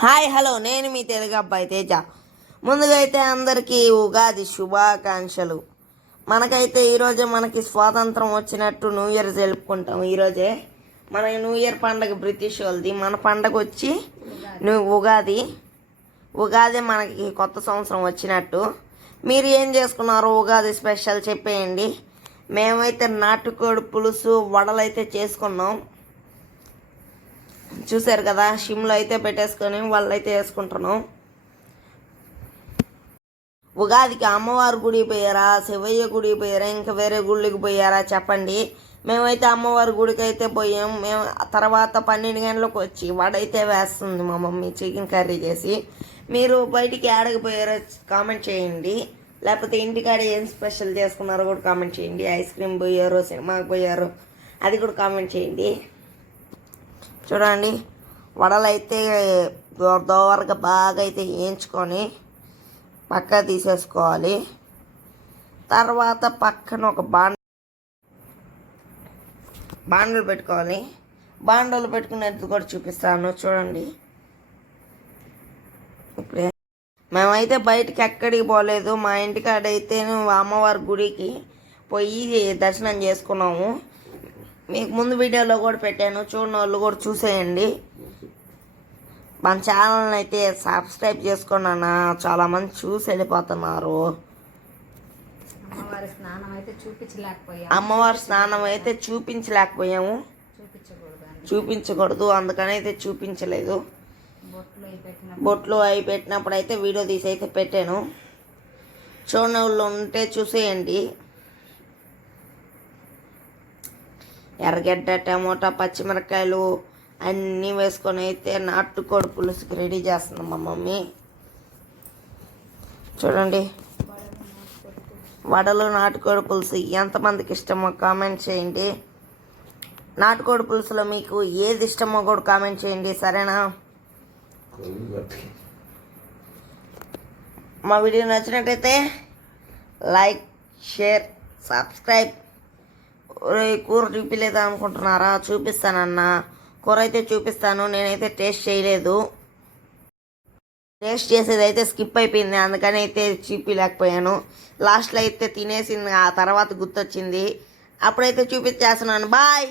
Hi hello నేను మీ తెలుగు అబ్బాయి తేజ. ముందుగా అయితే అందరికీ ఉగాది శుభాకాంక్షలు. మనకైతే ఈరోజే మనకి స్వాతంత్రం వచ్చినట్టు న్యూ ఇయర్ జరుపుకుంటాం. ఈరోజే మన న్యూ ఇయర్ పండగ బ్రిటిష్ వాళ్ళది. మన పండగ వచ్చి ఉగాది. ఉగాది మనకి కొత్త సంవత్సరం వచ్చినట్టు. మీరు ఏం చేసుకున్నారు ఉగాది స్పెషల్ చెప్పేయండి. మేమైతే నాటుకోడి పులుసు వడలైతే చేసుకున్నాం. చూసారు కదా షిమ్లో అయితే పెట్టేసుకొని వాళ్ళు అయితే వేసుకుంటున్నాం. ఉగాదికి అమ్మవారి గుడి పోయారా శివయ్య గుడి పోయారా ఇంకా వేరే గుళ్ళకి పోయారా చెప్పండి. మేమైతే అమ్మవారి గుడికి అయితే పోయాం. మేము తర్వాత పన్నెండు గంటలకు వచ్చి వడైతే వేస్తుంది మా మమ్మీ చికెన్ కర్రీ చేసి. మీరు బయటికి ఆడకి పోయారో కామెంట్ చేయండి. లేకపోతే ఇంటికాడ ఏం స్పెషల్ చేసుకున్నారో కూడా కామెంట్ చేయండి. ఐస్ క్రీమ్ పోయారో సినిమాకి పోయారో అది కూడా కామెంట్ చేయండి. చూడండి వడలు అయితే దోరగా బాగా అయితే వేయించుకొని పక్క తీసేసుకోవాలి. తర్వాత పక్కన ఒక బాండ బాండలు పెట్టుకోవాలి. బాండలు పెట్టుకునేది కూడా చూపిస్తాను చూడండి. ఇప్పుడే. మేమైతే బయటికి ఎక్కడికి పోలేదు. మా ఇంటికాడైతే అమ్మవారి గుడికి పోయి దర్శనం చేసుకున్నాము. మీకు ముందు వీడియోలో కూడా పెట్టాను. చూడని వాళ్ళు కూడా చూసేయండి. మన ఛానల్ని అయితే సబ్స్క్రైబ్ చేసుకోండి అన్న. చాలామంది చూసి వెళ్ళిపోతున్నారు. అమ్మవారి స్నానం అయితే చూపించలేకపోయా అమ్మవారి స్నానం అయితే చూపించలేకపోయాము. చూపించకూడదు. అందుకని అయితే చూపించలేదు. బొట్లు అయి పెట్టిన బొట్లు అవి పెట్టినప్పుడు అయితే వీడియో తీసి అయితే పెట్టాను. చూడని వాళ్ళు ఉంటే చూసేయండి. ఎర్రగడ్డ టమోటా పచ్చిమిరకాయలు అన్నీ వేసుకొని అయితే నాటుకోడి పులుసుకి రెడీ చేస్తుంది మా మమ్మీ. చూడండి. వడలు నాటుకోడి పులుసు ఎంతమందికి ఇష్టమో కామెంట్ చేయండి. నాటుకోడి పులుసులో మీకు ఏది ఇష్టమో కూడా కామెంట్ చేయండి సరేనా? మా వీడియో నచ్చినట్టయితే లైక్ షేర్ సబ్స్క్రైబ్ కూర చూపిలేదా అనుకుంటున్నారా? చూపిస్తానన్నా. కూర అయితే చూపిస్తాను నేనైతే టేస్ట్ చేయలేదు. టేస్ట్ చేసేది అయితే స్కిప్ అయిపోయింది అందుకని అయితే చూపించలేకపోయాను లాస్ట్లో అయితే తినేసింది ఆ తర్వాత గుర్తొచ్చింది. అప్పుడైతే చూపించేస్తున్నాను. బాయ్!